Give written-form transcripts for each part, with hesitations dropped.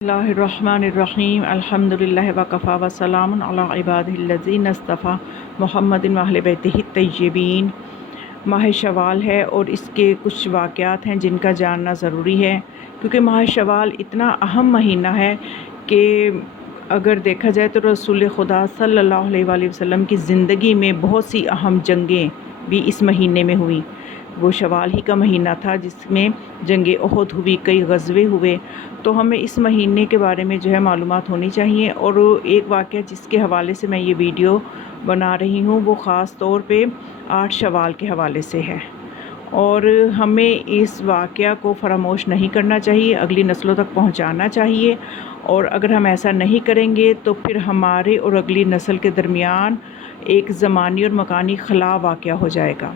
اللہ الرحمن الرحیم الحمدللہ وکفی وسلام علی عبادہ الذین اصطفی محمد و اہل بیتہ الطیبین۔ ماہ شوال ہے اور اس کے کچھ واقعات ہیں جن کا جاننا ضروری ہے، کیونکہ ماہ شوال اتنا اہم مہینہ ہے کہ اگر دیکھا جائے تو رسول خدا صلی اللہ علیہ وآلہ وسلم کی زندگی میں بہت سی اہم جنگیں بھی اس مہینے میں ہوئیں۔ وہ شوال ہی کا مہینہ تھا جس میں جنگ احد ہوئی، کئی غزوے ہوئے، تو ہمیں اس مہینے کے بارے میں معلومات ہونی چاہیے۔ اور ایک واقعہ جس کے حوالے سے میں یہ ویڈیو بنا رہی ہوں وہ خاص طور پہ 8 شوال کے حوالے سے ہے، اور ہمیں اس واقعہ کو فراموش نہیں کرنا چاہیے، اگلی نسلوں تک پہنچانا چاہیے۔ اور اگر ہم ایسا نہیں کریں گے تو پھر ہمارے اور اگلی نسل کے درمیان ایک زمانی اور مکانی خلا واقع ہو جائے گا،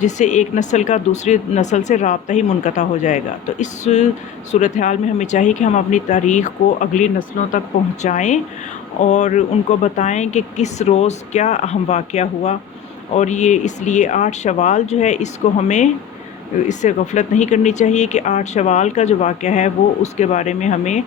جس سے ایک نسل کا دوسری نسل سے رابطہ ہی منقطع ہو جائے گا۔ تو اس صورتحال میں ہمیں چاہیے کہ ہم اپنی تاریخ کو اگلی نسلوں تک پہنچائیں اور ان کو بتائیں کہ کس روز کیا اہم واقعہ ہوا۔ اور یہ اس لیے 8 شوال جو ہے اس کو ہمیں اس سے غفلت نہیں کرنی چاہیے کہ 8 شوال کا جو واقعہ ہے وہ اس کے بارے میں ہمیں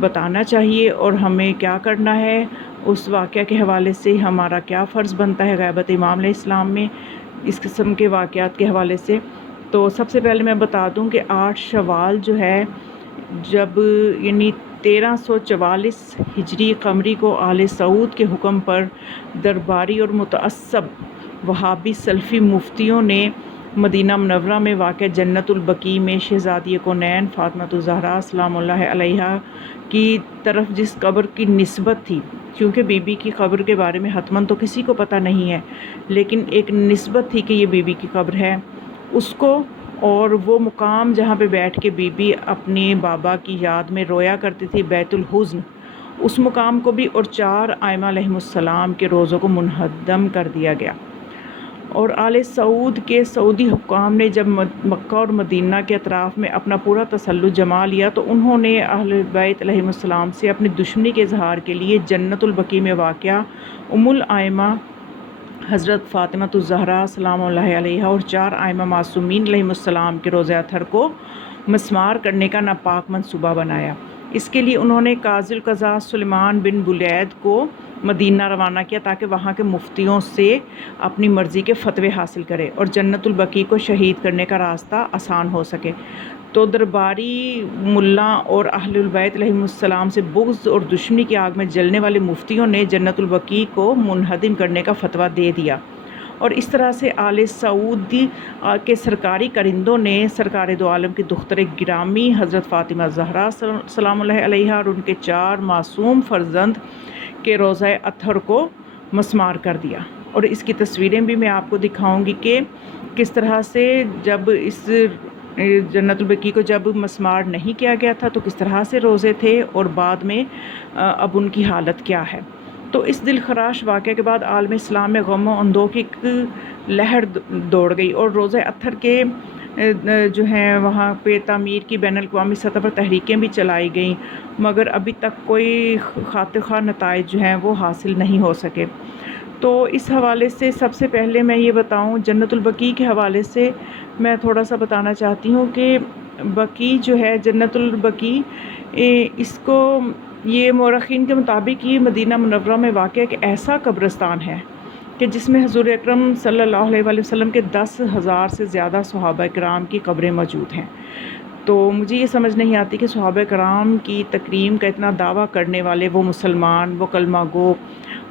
بتانا چاہیے، اور ہمیں کیا کرنا ہے اس واقعہ کے حوالے سے، ہمارا کیا فرض بنتا ہے غیبت امام علیہ السلام میں اس قسم کے واقعات کے حوالے سے۔ تو سب سے پہلے میں بتا دوں کہ 8 شوال جو ہے جب 1344 ہجری قمری کو آل سعود کے حکم پر درباری اور متعصب وہابی سلفی مفتیوں نے مدینہ منورہ میں واقع جنت البقیع میں شہزادی کونین فاطمہ الزہرا سلام اللہ علیہا کی طرف جس قبر کی نسبت تھی، کیونکہ بی بی کی قبر کے بارے میں حتماً تو کسی کو پتہ نہیں ہے، لیکن ایک نسبت تھی کہ یہ بی بی کی قبر ہے، اس کو اور وہ مقام جہاں پہ بیٹھ کے بی بی اپنے بابا کی یاد میں رویا کرتی تھی، بیت الحزن، اس مقام کو بھی اور 4 ائمہ علیہم السلام کے روزوں کو منہدم کر دیا گیا۔ اور آل سعود کے سعودی حکام نے جب مکہ اور مدینہ کے اطراف میں اپنا پورا تسلط جما لیا تو انہوں نے اہل بیت علیہم السلام سے اپنی دشمنی کے اظہار کے لیے جنت البقیع میں واقع ام الائمہ حضرت فاطمہ الزہرا سلام اللہ علیہا اور 4 ائمہ معصومین علیہم السلام کے روزہ اطہر کو مسمار کرنے کا ناپاک منصوبہ بنایا۔ اس کے لیے انہوں نے قاضی القضاء سلیمان بن بلید کو مدینہ روانہ کیا تاکہ وہاں کے مفتیوں سے اپنی مرضی کے فتوے حاصل کرے اور جنت البقیع کو شہید کرنے کا راستہ آسان ہو سکے۔ تو درباری ملا اور اہل البیت علیہم السلام سے بغض اور دشمنی کی آگ میں جلنے والے مفتیوں نے جنت البقیع کو منہدم کرنے کا فتویٰ دے دیا، اور اس طرح سے آل سعود کے سرکاری کرندوں نے سرکار دو عالم کی دختر گرامی حضرت فاطمہ الزہرا سلام اللہ علیہا اور ان کے 4 معصوم فرزند کے روزہ اطہر کو مسمار کر دیا۔ اور اس کی تصویریں بھی میں آپ کو دکھاؤں گی کہ کس طرح سے جب اس جنت البقیع کو جب مسمار نہیں کیا گیا تھا تو کس طرح سے روزے تھے، اور بعد میں اب ان کی حالت کیا ہے۔ تو اس دل خراش واقعے کے بعد عالم اسلام میں غم و اندوہ کی ایک لہر دوڑ گئی، اور روزہ اطہر کے جو ہیں وہاں پہ تعمیر کی بین الاقوامی سطح پر تحریکیں بھی چلائی گئیں، مگر ابھی تک کوئی خاطر خواہ نتائج جو ہیں وہ حاصل نہیں ہو سکے۔ تو اس حوالے سے سب سے پہلے میں یہ بتاؤں، جنت البقیع کے حوالے سے میں تھوڑا سا بتانا چاہتی ہوں کہ بقیع جو ہے جنت البقیع، اس کو یہ مورخین کے مطابق یہ مدینہ منورہ میں واقع ایک ایسا قبرستان ہے کہ جس میں حضور اکرم صلی اللہ علیہ وآلہ وسلم کے 10,000 سے زیادہ صحابہ کرام کی قبریں موجود ہیں۔ تو مجھے یہ سمجھ نہیں آتی کہ صحابہ کرام کی تکریم کا اتنا دعویٰ کرنے والے وہ مسلمان، وہ کلمہ گو،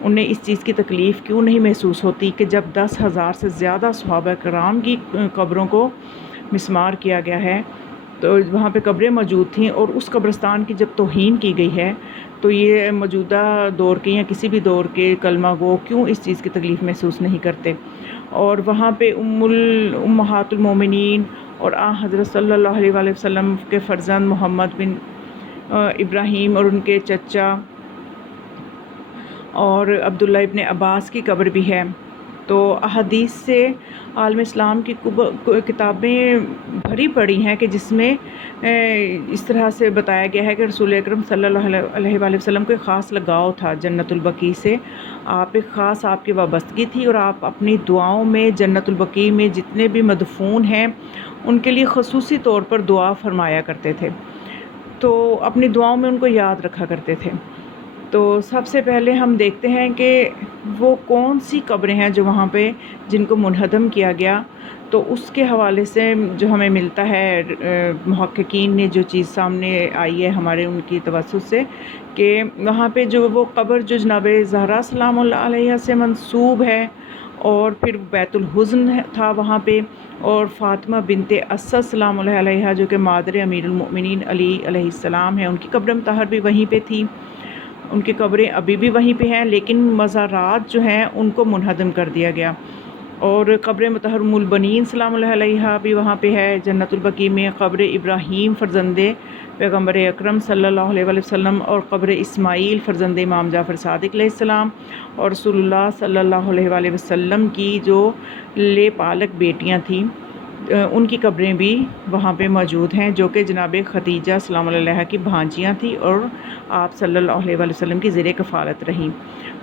انہیں اس چیز کی تکلیف کیوں نہیں محسوس ہوتی کہ جب 10,000 سے زیادہ صحابہ کرام کی قبروں کو مسمار کیا گیا ہے، تو وہاں پہ قبریں موجود تھیں، اور اس قبرستان کی جب توہین کی گئی ہے تو یہ موجودہ دور کے یا کسی بھی دور کے کلمہ گو کیوں اس چیز کی تکلیف محسوس نہیں کرتے۔ اور وہاں پہ امہات المومنین اور حضرت صلی اللہ علیہ وآلہ وسلم کے فرزند محمد بن ابراہیم اور ان کے چچا اور عبداللہ ابن عباس کی قبر بھی ہے۔ تو احادیث سے عالم اسلام کی کتابیں بھری پڑی ہیں کہ جس میں اس طرح سے بتایا گیا ہے کہ رسول اکرم صلی اللہ علیہ وآلہ وسلم کو ایک خاص لگاؤ تھا جنت البقیع سے، آپ کی وابستگی تھی، اور آپ اپنی دعاؤں میں جنت البقیع میں جتنے بھی مدفون ہیں ان کے لیے خصوصی طور پر دعا فرمایا کرتے تھے۔ تو اپنی دعاؤں میں ان کو یاد رکھا کرتے تھے۔ تو سب سے پہلے ہم دیکھتے ہیں کہ وہ کون سی قبریں ہیں جو وہاں پہ جن کو منہدم کیا گیا، تو اس کے حوالے سے جو ہمیں ملتا ہے، محققین نے جو چیز سامنے آئی ہے ہمارے ان کی توسط سے، کہ وہاں پہ جو وہ قبر جو جناب زہرا سلام اللہ علیہ سے منسوب ہے، اور پھر بیت الحزن تھا وہاں پہ، اور فاطمہ بنت اسد سلام اللہ علیہ جو کہ مادر امیر المؤمنین علی علیہ السلام ہیں، ان کی قبر مطہر بھی وہیں پہ تھی۔ ان کی قبریں ابھی بھی وہیں پہ ہیں، لیکن مزارات جو ہیں ان کو منہدم کر دیا گیا۔ اور قبر مطہر ام البنین سلام اللہ علیہ بھی وہاں پہ ہے جنت البقیع میں۔ قبر ابراہیم فرزند پیغمبر اکرم صلی اللہ علیہ وآلہ وسلم، اور قبر اسماعیل فرزند امام جعفر صادق علیہ السلام، اور رسول اللہ صلی اللہ علیہ وآلہ وسلم کی جو لے پالک بیٹیاں تھیں، ان کی قبریں بھی وہاں پہ موجود ہیں، جو کہ جناب خدیجہ سلام اللہ علیہ کی بھانجیاں تھیں اور آپ صلی اللہ علیہ وآلہ وسلم کی زیر کفالت رہیں۔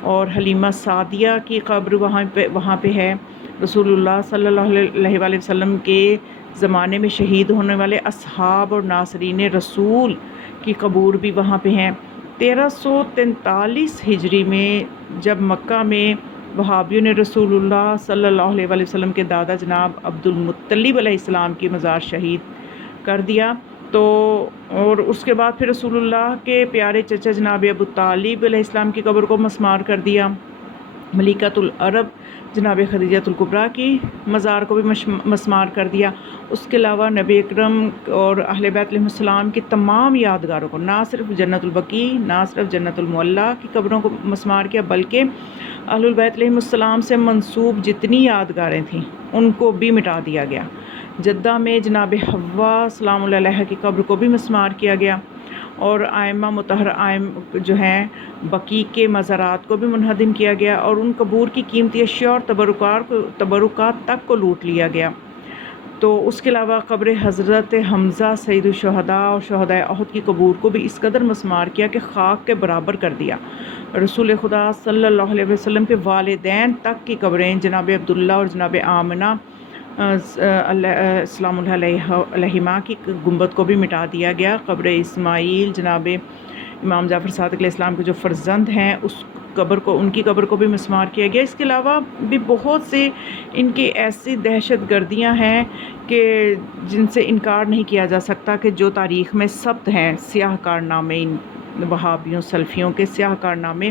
اور حلیمہ سعدیہ کی قبر وہاں پہ ہے۔ رسول اللہ صلی اللہ علیہ وآلہ وسلم کے زمانے میں شہید ہونے والے اصحاب اور ناصرین رسول کی قبور بھی وہاں پہ ہیں۔ 1343 ہجری میں جب مکہ میں وہابیوں نے رسول اللہ صلی اللہ علیہ وآلہ وسلم کے دادا جناب عبد المطلب علیہ السلام کی مزار شہید کر دیا، تو اور اس کے بعد پھر رسول اللہ کے پیارے چچا جناب ابو طالب علیہ السلام کی قبر کو مسمار کر دیا۔ ملکۃ العرب جناب خدیجۃ الکبریٰ کی مزار کو بھی مسمار کر دیا۔ اس کے علاوہ نبی اکرم اور اہل بیت علیہ السلام کی تمام یادگاروں کو، نہ صرف جنت البقیع، نہ صرف جنت المعلیٰ کی قبروں کو مسمار کیا، بلکہ اہل البیت علیہ السلام سے منسوب جتنی یادگاریں تھیں ان کو بھی مٹا دیا گیا۔ جدہ میں جناب حوا سلام اللہ علیہ کی قبر کو بھی مسمار کیا گیا، اور ائمہ مطہر جو ہیں بقیع کے مزارات کو بھی منہدم کیا گیا، اور ان قبور کی قیمتی اشیاء اور تبرکات تک کو لوٹ لیا گیا۔ تو اس کے علاوہ قبر حضرت حمزہ سید الشہداء اور شہداء احد کی قبور کو بھی اس قدر مسمار کیا کہ خاک کے برابر کر دیا۔ رسول خدا صلی اللہ علیہ وسلم کے والدین تک کی قبریں جناب عبداللہ اور جناب آمنہ السلام علیہما کی گنبد کو بھی مٹا دیا گیا۔ قبر اسماعیل جناب امام جعفر صادق علیہ السلام کے جو فرزند ہیں ان کی قبر کو بھی مسمار کیا گیا۔ اس کے علاوہ بھی بہت سے ان کی ایسی دہشت گردیاں ہیں کہ جن سے انکار نہیں کیا جا سکتا، کہ جو تاریخ میں ثبت ہیں، سیاہ کارنامے، ان وہابیوں سلفیوں کے سیاہ کارنامے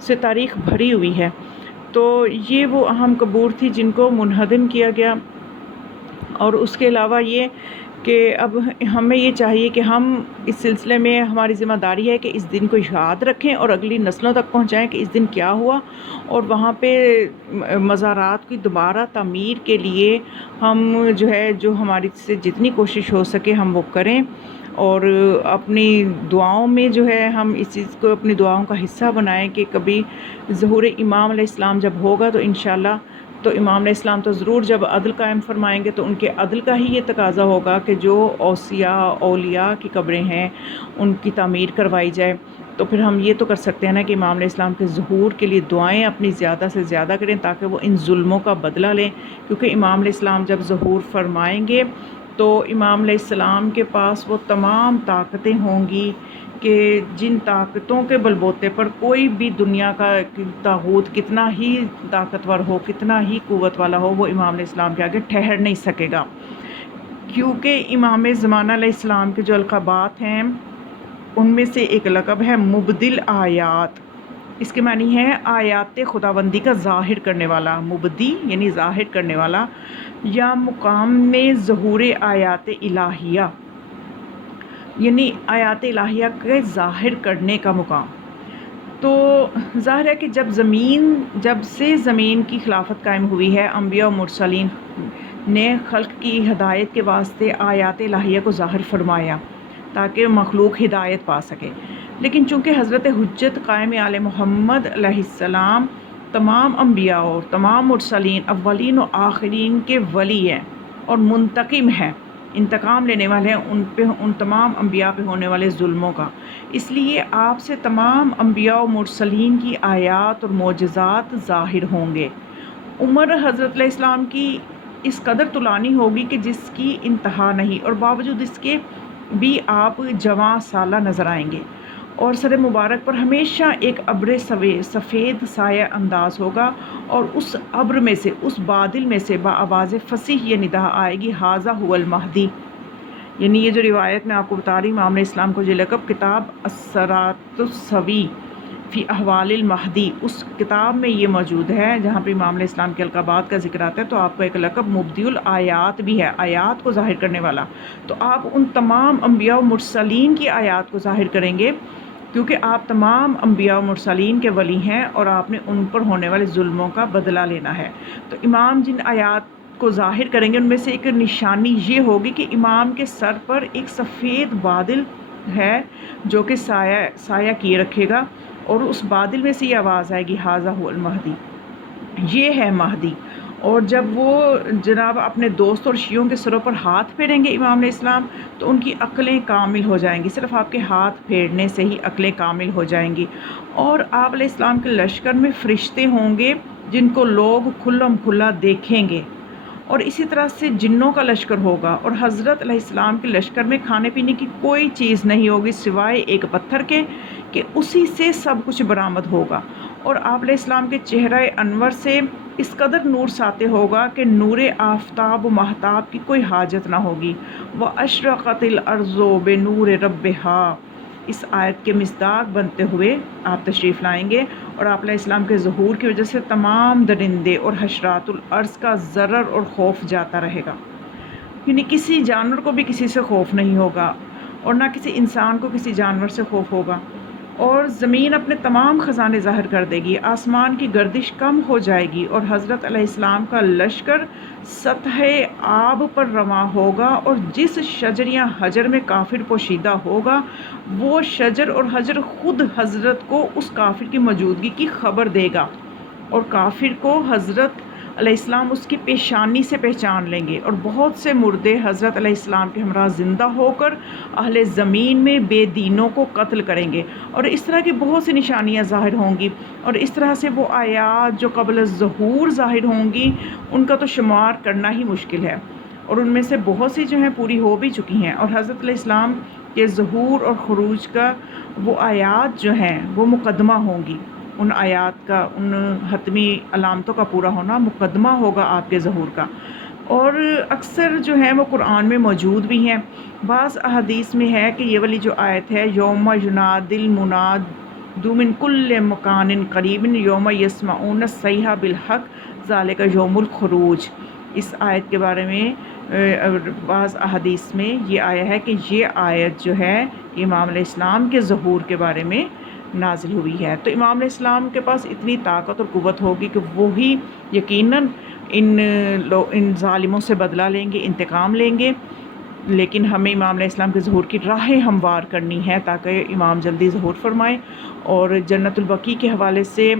سے تاریخ بھری ہوئی ہے۔ تو یہ وہ اہم قبور تھی جن کو منہدم کیا گیا۔ اور اس کے علاوہ یہ کہ اب ہمیں یہ چاہیے کہ ہم اس سلسلے میں ہماری ذمہ داری ہے کہ اس دن کو یاد رکھیں اور اگلی نسلوں تک پہنچائیں کہ اس دن کیا ہوا، اور وہاں پہ مزارات کی دوبارہ تعمیر کے لیے ہم جو ہماری سے جتنی کوشش ہو سکے ہم وہ کریں، اور اپنی دعاؤں میں ہم اس چیز کو اپنی دعاؤں کا حصہ بنائیں کہ کبھی ظہور امام علیہ السلام جب ہوگا تو انشاءاللہ تو امام علیہ السلام تو ضرور جب عدل قائم فرمائیں گے تو ان کے عدل کا ہی یہ تقاضا ہوگا کہ جو اولیاء کی قبریں ہیں ان کی تعمیر کروائی جائے۔ تو پھر ہم یہ تو کر سکتے ہیں نا کہ امام علیہ السلام کے ظہور کے لیے دعائیں اپنی زیادہ سے زیادہ کریں تاکہ وہ ان ظلموں کا بدلہ لیں، کیونکہ امام علیہ السلام جب ظہور فرمائیں گے تو امام علیہ السلام کے پاس وہ تمام طاقتیں ہوں گی کہ جن طاقتوں کے بل بوتے پر کوئی بھی دنیا کا طاغوت کتنا ہی طاقتور ہو، کتنا ہی قوت والا ہو، وہ امام علیہ السلام کے آگے ٹھہر نہیں سکے گا۔ کیونکہ امام زمانہ علیہ السلام کے جو القابات ہیں ان میں سے ایک لقب ہے مبدل آیات۔ اس کے معنی ہے آیات خداوندی کا ظاہر کرنے والا، مبدی یعنی ظاہر کرنے والا، یا مقام میں ظہور آیات الہیہ یعنی آیات الہیہ کے ظاہر کرنے کا مقام۔ تو ظاہر ہے کہ جب سے زمین کی خلافت قائم ہوئی ہے، انبیاء و مرسلین نے خلق کی ہدایت کے واسطے آیات الہیہ کو ظاہر فرمایا تاکہ مخلوق ہدایت پا سکے، لیکن چونکہ حضرت حجت قائم آل محمد علیہ السلام تمام انبیاء اور تمام مرسلین اولین و آخرین کے ولی ہیں اور منتقم ہیں، انتقام لینے والے ہیں ان تمام انبیاء پہ ہونے والے ظلموں کا، اس لیے آپ سے تمام انبیاء و مرسلین کی آیات اور معجزات ظاہر ہوں گے۔ عمر حضرت علیہ السلام کی اس قدر طولانی ہوگی کہ جس کی انتہا نہیں، اور باوجود اس کے بھی آپ جواں سالہ نظر آئیں گے، اور سر مبارک پر ہمیشہ ایک ابر سفید سایہ انداز ہوگا، اور اس ابر میں سے، اس بادل میں سے بآواز فصیح یہ ندا آئے گی، ھذا ھو المہدی۔ یعنی یہ جو روایت میں آپ کو بتا رہی ہوں، امام علیہ السلام کو یہ لقب کتاب السرات السوی فی احوال المہدی، اس کتاب میں یہ موجود ہے جہاں پہ امام علیہ السلام کے القابات کا ذکر آتا ہے، تو آپ کو ایک لقب مبدی الآیات بھی ہے، آیات کو ظاہر کرنے والا۔ تو آپ ان تمام انبیاء و مرسلین کی آیات کو ظاہر کریں گے، کیونکہ آپ تمام انبیاء و مرسلین کے ولی ہیں، اور آپ نے ان پر ہونے والے ظلموں کا بدلہ لینا ہے۔ تو امام جن آیات کو ظاہر کریں گے، ان میں سے ایک نشانی یہ ہوگی کہ امام کے سر پر ایک سفید بادل ہے جو کہ سایہ کیے رکھے گا، اور اس بادل میں سے یہ آواز آئے گی، ھذا ھو المہدی، یہ ہے مہدی۔ اور جب وہ جناب اپنے دوست اور شیعوں کے سروں پر ہاتھ پھیریں گے امام علیہ السلام، تو ان کی عقلیں کامل ہو جائیں گی، صرف آپ کے ہاتھ پھیرنے سے ہی عقلیں کامل ہو جائیں گی۔ اور آپ علیہ السلام کے لشکر میں فرشتے ہوں گے جن کو لوگ کھلم کھلا دیکھیں گے، اور اسی طرح سے جنوں کا لشکر ہوگا، اور حضرت علیہ السلام کے لشکر میں کھانے پینے کی کوئی چیز نہیں ہوگی سوائے ایک پتھر کے، کہ اسی سے سب کچھ برآمد ہوگا۔ اور آپ علیہ السلام کے چہرہ انور سے اس قدر نور ساطع ہوگا کہ نور آفتاب و مہتاب کی کوئی حاجت نہ ہوگی۔ وَأَشْرَقَتِ الْأَرْضُ بِنُورِ رَبِّهَا، اس آیت کے مصداق بنتے ہوئے آپ تشریف لائیں گے، اور آپ علیہ السلام کے ظہور کی وجہ سے تمام درندے اور حشرات الارض کا ضرر اور خوف جاتا رہے گا، یعنی کسی جانور کو بھی کسی سے خوف نہیں ہوگا، اور نہ کسی انسان کو کسی جانور سے خوف ہوگا، اور زمین اپنے تمام خزانے ظاہر کر دے گی، آسمان کی گردش کم ہو جائے گی، اور حضرت علیہ السلام کا لشکر سطح آب پر رواں ہوگا، اور جس شجر یا حجر میں کافر پوشیدہ ہوگا، وہ شجر اور حجر خود حضرت کو اس کافر کی موجودگی کی خبر دے گا، اور کافر کو حضرت علیہ السلام اس کی پیشانی سے پہچان لیں گے، اور بہت سے مردے حضرت علیہ السلام کے ہمراہ زندہ ہو کر اہل زمین میں بے دینوں کو قتل کریں گے، اور اس طرح کی بہت سی نشانیاں ظاہر ہوں گی، اور اس طرح سے وہ آیات جو قبل الظہور ظاہر ہوں گی، ان کا تو شمار کرنا ہی مشکل ہے، اور ان میں سے بہت سی جو ہیں پوری ہو بھی چکی ہیں، اور حضرت علیہ السلام کے ظہور اور خروج کا وہ آیات جو ہیں وہ مقدمہ ہوں گی، ان آیات کا، ان حتمی علامتوں کا پورا ہونا مقدمہ ہوگا آپ کے ظہور کا، اور اکثر جو ہیں وہ قرآن میں موجود بھی ہیں۔ بعض احادیث میں ہے کہ یہ والی جو آیت ہے، یوم یناد المناد من کل مکان قریب یوم یسمعون الصیحہ بالحق ذالک یوم الخروج، اس آیت کے بارے میں بعض احادیث میں یہ آیا ہے کہ یہ آیت جو ہے امام علیہ السلام کے ظہور کے بارے میں نازل ہوئی ہے۔ تو امام علیہ السلام کے پاس اتنی طاقت اور قوت ہوگی کہ وہی یقیناً ان ظالموں سے بدلہ لیں گے، انتقام لیں گے، لیکن ہمیں امام علیہ السلام کے ظہور کی راہیں ہموار کرنی ہے تاکہ امام جلدی ظہور فرمائیں، اور جنت البقیع کے حوالے سے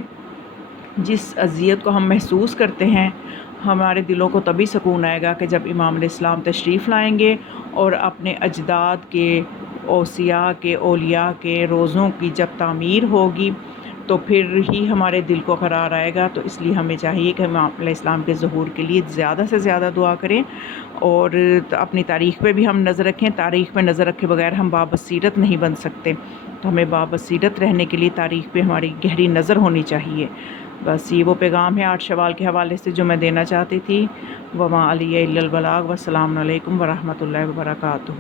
جس اذیت کو ہم محسوس کرتے ہیں، ہمارے دلوں کو تبھی سکون آئے گا کہ جب امام علیہ السلام تشریف لائیں گے، اور اپنے اجداد کے، اوصیاء کے، اولیاء کے روضوں کی جب تعمیر ہوگی تو پھر ہی ہمارے دل کو قرار آئے گا۔ تو اس لیے ہمیں چاہیے کہ ہم علیہ السلام کے ظہور کے لیے زیادہ سے زیادہ دعا کریں، اور اپنی تاریخ پہ بھی ہم نظر رکھیں، تاریخ پہ نظر رکھے بغیر ہم بابصیرت نہیں بن سکتے، تو ہمیں بابصیرت رہنے کے لیے تاریخ پہ ہماری گہری نظر ہونی چاہیے۔ بس یہ وہ پیغام ہے 8 شوال کے حوالے سے جو میں دینا چاہتی تھی۔ وما علیہ الا البلاغ، والسلام علیکم ورحمۃ اللہ وبرکاتہ۔